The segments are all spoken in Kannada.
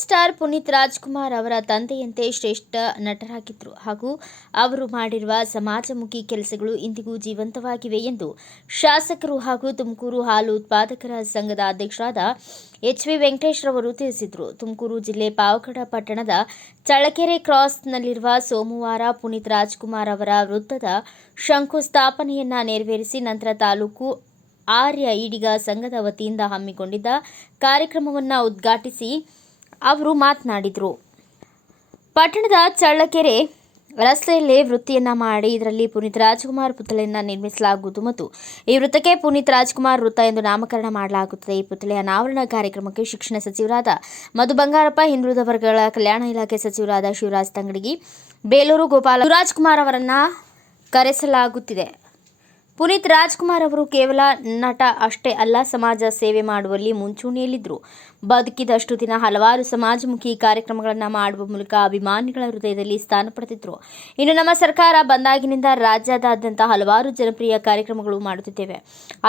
ಸ್ಟಾರ್ ಪುನೀತ್ ರಾಜ್ಕುಮಾರ್ ಅವರ ತಂದೆಯಂತೆ ಶ್ರೇಷ್ಠ ನಟರಾಗಿದ್ದರು ಹಾಗೂ ಅವರು ಮಾಡಿರುವ ಸಮಾಜಮುಖಿ ಕೆಲಸಗಳು ಇಂದಿಗೂ ಜೀವಂತವಾಗಿವೆ ಎಂದು ಶಾಸಕರು ಹಾಗೂ ತುಮಕೂರು ಹಾಲು ಉತ್ಪಾದಕರ ಸಂಘದ ಅಧ್ಯಕ್ಷರಾದ ಎಚ್.ವಿ. ವೆಂಕಟೇಶ್ ರವರು ತಿಳಿಸಿದರು. ತುಮಕೂರು ಜಿಲ್ಲೆ ಪಾವಗಡ ಪಟ್ಟಣದ ಚಳ್ಳಕೆರೆ ಕ್ರಾಸ್ನಲ್ಲಿರುವ ಸೋಮವಾರ ಪುನೀತ್ ರಾಜ್ಕುಮಾರ್ ಅವರ ವೃತ್ತದ ಶಂಕುಸ್ಥಾಪನೆಯನ್ನ ನೆರವೇರಿಸಿ ನಂತರ ತಾಲೂಕು ಆರ್ಯ ಈಡಿಗ ಸಂಘದ ವತಿಯಿಂದ ಹಮ್ಮಿಕೊಂಡಿದ್ದ ಕಾರ್ಯಕ್ರಮವನ್ನು ಉದ್ಘಾಟಿಸಿ ಅವರು ಮಾತನಾಡಿದರು. ಪಟ್ಟಣದ ಚಳ್ಳಕೆರೆ ರಸ್ತೆಯಲ್ಲಿ ವೃತ್ತಿಯನ್ನ ಮಾಡಿ ಇದರಲ್ಲಿ ಪುನೀತ್ ರಾಜ್ಕುಮಾರ್ ಪುತ್ಥಳಿಯನ್ನು ನಿರ್ಮಿಸಲಾಗುವುದು ಮತ್ತು ಈ ವೃತ್ತಕ್ಕೆ ಪುನೀತ್ ರಾಜ್ಕುಮಾರ್ ವೃತ್ತ ಎಂದು ನಾಮಕರಣ ಮಾಡಲಾಗುತ್ತದೆ. ಈ ಪುತ್ಥಳಿಯ ಅನಾವರಣ ಕಾರ್ಯಕ್ರಮಕ್ಕೆ ಶಿಕ್ಷಣ ಸಚಿವರಾದ ಮಧು ಬಂಗಾರಪ್ಪ, ಹಿಂದುಳಿದ ವರ್ಗಗಳ ಕಲ್ಯಾಣ ಇಲಾಖೆ ಸಚಿವರಾದ ಶಿವರಾಜ್ ತಂಗಡಗಿ, ಬೇಲೂರು ಗೋಪಾಲ ರಾಜ್ಕುಮಾರ್ ಅವರನ್ನ ಕರೆಸಲಾಗುತ್ತಿದೆ. ಪುನೀತ್ ರಾಜ್ಕುಮಾರ್ ಅವರು ಕೇವಲ ನಟ ಅಷ್ಟೇ ಅಲ್ಲ, ಸಮಾಜ ಸೇವೆ ಮಾಡುವಲ್ಲಿ ಮುಂಚೂಣಿಯಲ್ಲಿದ್ದರು. ಬದುಕಿದಷ್ಟು ದಿನ ಹಲವಾರು ಸಮಾಜಮುಖಿ ಕಾರ್ಯಕ್ರಮಗಳನ್ನು ಮಾಡುವ ಮೂಲಕ ಅಭಿಮಾನಿಗಳ ಹೃದಯದಲ್ಲಿ ಸ್ಥಾನ ಪಡೆದಿದ್ದರು. ಇನ್ನು ನಮ್ಮ ಸರ್ಕಾರ ಬಂದಾಗಿನಿಂದ ರಾಜ್ಯಾದ್ಯಂತ ಹಲವಾರು ಜನಪ್ರಿಯ ಕಾರ್ಯಕ್ರಮಗಳು ಮಾಡುತ್ತಿದ್ದೇವೆ.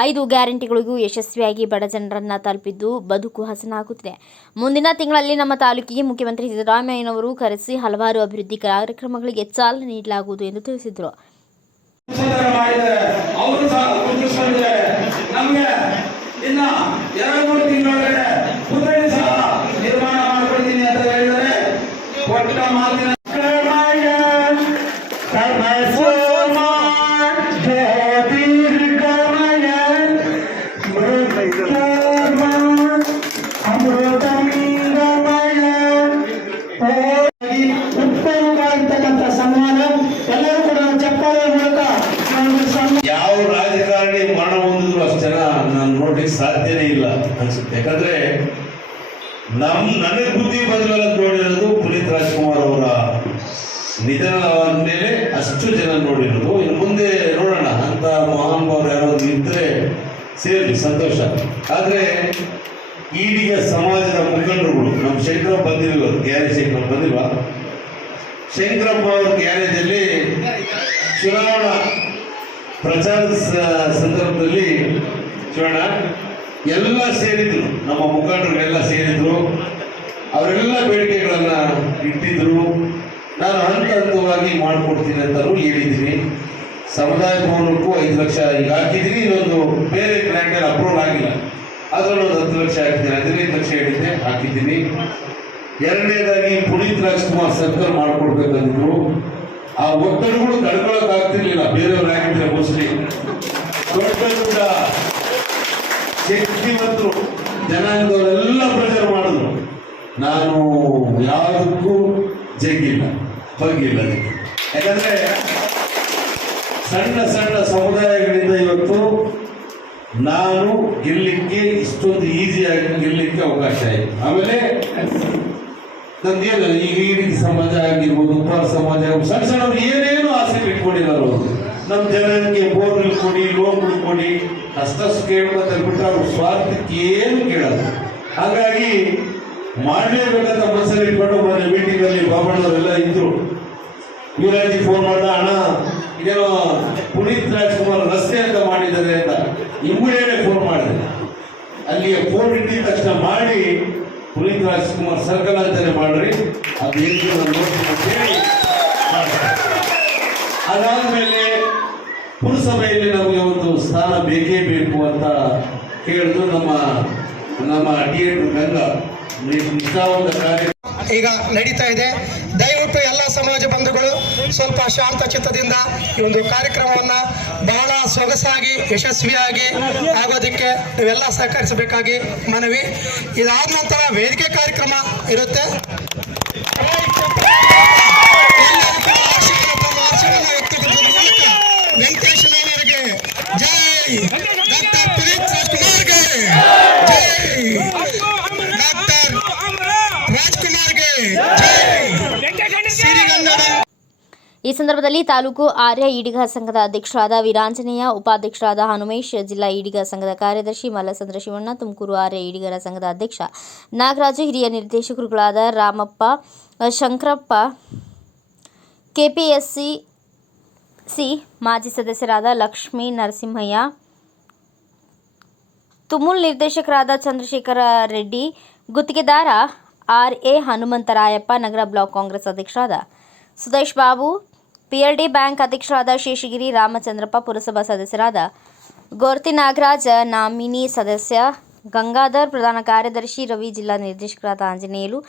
5 ಗ್ಯಾರಂಟಿಗಳಿಗೂ ಯಶಸ್ವಿಯಾಗಿ ಬಡ ಜನರನ್ನ ತಲುಪಿದ್ದು ಬದುಕು ಹಸನಾಗುತ್ತಿದೆ. ಮುಂದಿನ ತಿಂಗಳಲ್ಲಿ ನಮ್ಮ ತಾಲೂಕಿಗೆ ಮುಖ್ಯಮಂತ್ರಿ ಸಿದ್ದರಾಮಯ್ಯನವರು ಕರೆಸಿ ಹಲವಾರು ಅಭಿವೃದ್ಧಿ ಕಾರ್ಯಕ್ರಮಗಳಿಗೆ ಚಾಲನೆ ನೀಡಲಾಗುವುದು ಎಂದು ತಿಳಿಸಿದರು. ಅವರು ಸಹ ಗುರುತಿಸಿಕೊಂಡಿದ್ದಾರೆ. ನಮಗೆ ಇನ್ನ 2-3 ತಿಂಗಳೊಳಗಡೆ ಪುತ್ಥಳಿ ಸಹ ನಿರ್ಮಾಣ ಮಾಡಿಕೊಡ್ತೀನಿ ಅಂತ ಹೇಳಿದರೆ ಕೊಟ್ಟ ಮಾತಿನ ಉತ್ತಮವಾಗಿರ್ತಕ್ಕಂಥ ಸನ್ಮಾನ ಎಲ್ಲರೂ ಕೂಡ ಚಪ್ಪಾಳೆ ಮೂಲಕ ಯಾವ ರಾಜಕಾರಣಿ ಮರಣ ಹೊಂದಿದ್ರು ಅಷ್ಟು ಜನ ನಾನು ನೋಡ್ಲಿಕ್ಕೆ ಸಾಧ್ಯನೇ ಇಲ್ಲ ಅನ್ಸುತ್ತೆ. ಯಾಕಂದ್ರೆ ನನಗೆ ಬುದ್ಧಿ ಬದಲಾದ ನೋಡಿರೋದು ಪುನೀತ್ ರಾಜ್ಕುಮಾರ್ ಅವರ ನಿಧನ ಮೇಲೆ ಅಷ್ಟು ಜನ ನೋಡಿರೋದು. ಇನ್ನು ಮುಂದೆ ನೋಡೋಣ, ಅಂತ ಮಹಾನುಭಾವರು ಯಾರಾದ್ರು ಇದ್ರೆ ಸೇರ್ಲಿ, ಸಂತೋಷ. ಆದ್ರೆ ಈಡಿಗ ಸಮಾಜದ ಮುಖಂಡರುಗಳು ನಮ್ಮ ಶಂಕರಪ್ಪ ಬಂದಿಲ್ವ, ಗ್ಯಾರೇಜ್ ಶಂಕರಪ್ಪ ಬಂದಿಲ್ವಾ? ಶಂಕರಪ್ಪ ಅವ್ರ ಗ್ಯಾರೇಜಲ್ಲಿ ಚುನಾವಣಾ ಪ್ರಚಾರದ ಸಂದರ್ಭದಲ್ಲಿ ಎಲ್ಲ ಸೇರಿದ್ರು, ನಮ್ಮ ಮುಖಂಡರುಗಳೆಲ್ಲ ಸೇರಿದ್ರು, ಅವರೆಲ್ಲ ಬೇಡಿಕೆಗಳನ್ನ ಇಟ್ಟಿದ್ರು. ನಾನು ಹಂತವಾಗಿ ಮಾಡಿಕೊಡ್ತೀನಿ ಅಂತಲೂ ಹೇಳಿದ್ದೀನಿ. ಸಮುದಾಯ ಭವನಕ್ಕೂ 5 ಲಕ್ಷ ಈಗ ಹಾಕಿದ್ದೀನಿ. ಇನ್ನೊಂದು ಬೇರೆ ಗ್ರ್ಯಾಂಟಲ್ಲಿ ಅಪ್ರೂವಲ್ ಆಗಿಲ್ಲ, ಅದರಲ್ಲೂ 10 ಲಕ್ಷ ಹಾಕಿದ್ದೀನಿ. 15 ಲಕ್ಷ ಹೇಳಿದ್ದೆ, ಹಾಕಿದ್ದೀನಿ. ಎರಡನೇದಾಗಿ ಪುನೀತ್ ರಾಜ್ಕುಮಾರ್ ಸರ್ಕಲ್ ಮಾಡಿಕೊಡ್ಬೇಕಂದ್ರು. ಆ ಒತ್ತಡಗಳು ತಡ್ಕೊಳಕ್ ಆಗ್ತಿರ್ಲಿಲ್ಲ, ಬೇರೆಯವ್ರು ಆಗಿದ್ರೆ ಮೋಸ್ಟ್ಲಿ. ದೊಡ್ಡ ಶಕ್ತಿವಂತರು ಜನಾಂಗದವರೆಲ್ಲ ಪ್ರೆಷರ್ ಮಾಡಿದ್ರು. ನಾನು ಯಾವುದಕ್ಕೂ ಜಗ್ಗಿಲ್ಲ, ಬಗ್ಗಿಲ್ಲ. ಯಾಕಂದ್ರೆ ಸಣ್ಣ ಸಣ್ಣ ಸಮುದಾಯಗಳಿಂದ ಇವತ್ತು ನಾನು ಗೆಲ್ಲಲಿಕ್ಕೆ ಇಷ್ಟೊಂದು ಈಸಿಯಾಗಿ ಗೆಲ್ಲಲಿಕ್ಕೆ ಅವಕಾಶ ಆಯಿತು. ಆಮೇಲೆ ನಂದೇನು ಈಗ ಈ ರೀತಿ ಸಮಾಜ ಆಗಿರ್ಬೋದು, ಉಪ್ಪಾರ ಸಮಾಜ, ಸಣ್ಣ ಸಣ್ಣವ್ರು ಏನೇನು ಆಸೆ ಇಟ್ಕೊಂಡಿದ್ದಾರೆ. ನಮ್ಮ ಜನರಿಗೆ ಬೋರ್ವೆಲ್ ಕೊಡಿ, ಲೋನ್ಗಳು ಕೊಡಿ, ಅಷ್ಟು ಕೇಳ್ಬೇಕಂತ ಬಿಟ್ಟರೆ ಅವ್ರ ಸ್ವಾರ್ಥಕ್ಕೆ ಏನು ಕೇಳೋದು. ಹಾಗಾಗಿ ಮಾಡಲೇಬೇಕಂತ ಮನಸ್ಸಲ್ಲಿ ಇಟ್ಕೊಂಡು ಮೊನ್ನೆ ಮೀಟಿಂಗ್ ಅಲ್ಲಿ ಬಾಬಣ್ಣವರೆಲ್ಲ ಇದ್ರು. ವೀರಾಜಿ ಫೋನ್ ಮಾಡ್ದ, ಅಣ್ಣ ಇದೇನೋ ಪುನೀತ್ ರಾಜ್ಕುಮಾರ್ ರಸ್ತೆ ಅಂತ ಮಾಡಿದ್ದಾರೆ ಅಂತ ಇಮ್ಮಿಡಿಯೇಟ್ ಫೋನ್ ಮಾಡಿದೆ. ಅಲ್ಲಿಗೆ ಫೋನ್ ಇಟ್ಟಿದ ತಕ್ಷಣ ಮಾಡಿ ಪುನೀತ್ ರಾಜ್ಕುಮಾರ್ ಸರ್ಕಲ್ ಅಂತಾನೆ ಮಾಡ್ರಿ, ಅದು ಏನು ಹೇಳಿ. ಅದಾದ್ಮೇಲೆ ಪುರಸಭೆಯಲ್ಲಿ ನಮಗೆ ಒಂದು ಸ್ಥಾನ ಬೇಕೇ ಬೇಕು ಅಂತ ಕೇಳಿದ್ರು. ನಮ್ಮ ಥಿಯೇಟರ್ ಗಂಗಾ ನಿಷ್ಠಾವಂತ ಕಾರ್ಯ ಈಗ ನಡೀತಾ ಇದೆ. ದಯವಿಟ್ಟು ಎಲ್ಲ ಸಮಾಜ ಬಂಧುಗಳು ಸ್ವಲ್ಪ ಶಾಂತ ಚಿತ್ತದಿಂದ ಈ ಒಂದು ಕಾರ್ಯಕ್ರಮವನ್ನು ಬಹಳ ಸೊಗಸಾಗಿ ಯಶಸ್ವಿಯಾಗಿ ಆಗೋದಕ್ಕೆ ನೀವೆಲ್ಲ ಸಹಕರಿಸಬೇಕಾಗಿ ಮನವಿ. ಇದಾದ ನಂತರ ವೇದಿಕೆ ಕಾರ್ಯಕ್ರಮ ಇರುತ್ತೆ. ವೆಂಕಟೇಶ್ವರವರಿಗೆ ಜೈ, ಡಾಕ್ಟರ್ ಪುನೀತ್ ರಾಜ್ಕುಮಾರ್ಗೆ ಜೈ, ಡಾಕ್ಟರ್ ರಾಜ್ಕುಮಾರ್ಗೆ ಜೈ, ಸಿರಿಗನ್ನಡ. ಈ ಸಂದರ್ಭದಲ್ಲಿ ತಾಲೂಕು ಆರ್ಯ ಈಡಿಗ ಸಂಘದ ಅಧ್ಯಕ್ಷರಾದ ವೀರಾಂಜನೇಯ, ಉಪಾಧ್ಯಕ್ಷರಾದ ಹನುಮೇಶ್, ಜಿಲ್ಲಾ ಈಡಿಗ ಸಂಘದ ಕಾರ್ಯದರ್ಶಿ ಮಲ್ಲಸಂದ್ರ ಶಿವಣ್ಣ, ತುಮಕೂರು ಆರ್ಯ ಈಡಿಗರ ಸಂಘದ ಅಧ್ಯಕ್ಷ ನಾಗರಾಜು, ಹಿರಿಯ ನಿರ್ದೇಶಕರುಗಳಾದ ರಾಮಪ್ಪ, ಶಂಕರಪ್ಪ, ಕೆಪಿಎಸ್ಸಿ ಮಾಜಿ ಸದಸ್ಯರಾದ ಲಕ್ಷ್ಮೀ ನರಸಿಂಹಯ್ಯ, ತುಮುಲ್ ನಿರ್ದೇಶಕರಾದ ಚಂದ್ರಶೇಖರ ರೆಡ್ಡಿ, ಗುತ್ತಿಗೆದಾರ ಆರ್.ಎ. ಹನುಮಂತರಾಯಪ್ಪ, ನಗರ ಬ್ಲಾಕ್ ಕಾಂಗ್ರೆಸ್ ಅಧ್ಯಕ್ಷರಾದ ಸುದೇಶ್ ಬಾಬು, ಪಿಎಲ್ಡಿ ಬ್ಯಾಂಕ್ ಅಧ್ಯಕ್ಷರಾದ ಶೇಷಗಿರಿ ರಾಮಚಂದ್ರಪ್ಪ, ಪುರಸಭಾ ಸದಸ್ಯರಾದ ಗೋರ್ತಿ ನಾಗರಾಜ್, ನಾಮಿನಿ ಸದಸ್ಯ ಗಂಗಾಧರ್, ಪ್ರಧಾನ ಕಾರ್ಯದರ್ಶಿ ರವಿ, ಜಿಲ್ಲಾ ನಿರ್ದೇಶಕರಾದ ಆಂಜನೇಯಲು,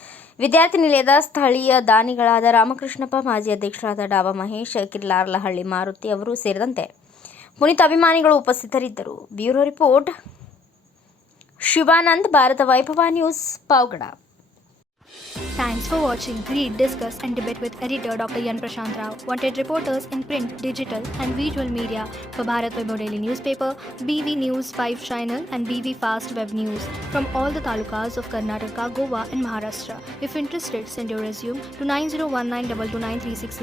ವಿದ್ಯಾರ್ಥಿ ನಿಲಯದ ಸ್ಥಳೀಯ ದಾನಿಗಳಾದ ರಾಮಕೃಷ್ಣಪ್ಪ, ಮಾಜಿ ಅಧ್ಯಕ್ಷರಾದ ಡಾಬಾ ಮಹೇಶ್, ಕಿರ್ಲಾರ್ಲಹಳ್ಳಿ ಮಾರುತಿ ಅವರು ಸೇರಿದಂತೆ ಪುನೀತ್ ಅಭಿಮಾನಿಗಳು ಉಪಸ್ಥಿತರಿದ್ದರು. ಬ್ಯೂರೋ ರಿಪೋರ್ಟ್ ಶಿವಾನಂದ್, ಭಾರತ ವೈಭವ news, Pavagada. Thanks for watching. Read, discuss and debate with editor Dr. Yan Prashant Rao. Wanted reporters in print, digital and visual media for Bharat Vaibhav Daily Newspaper, BV News 5 Channel and BV Fast Web News from all the talukas of Karnataka, Goa and Maharashtra. If interested, send your resume to 9019229369.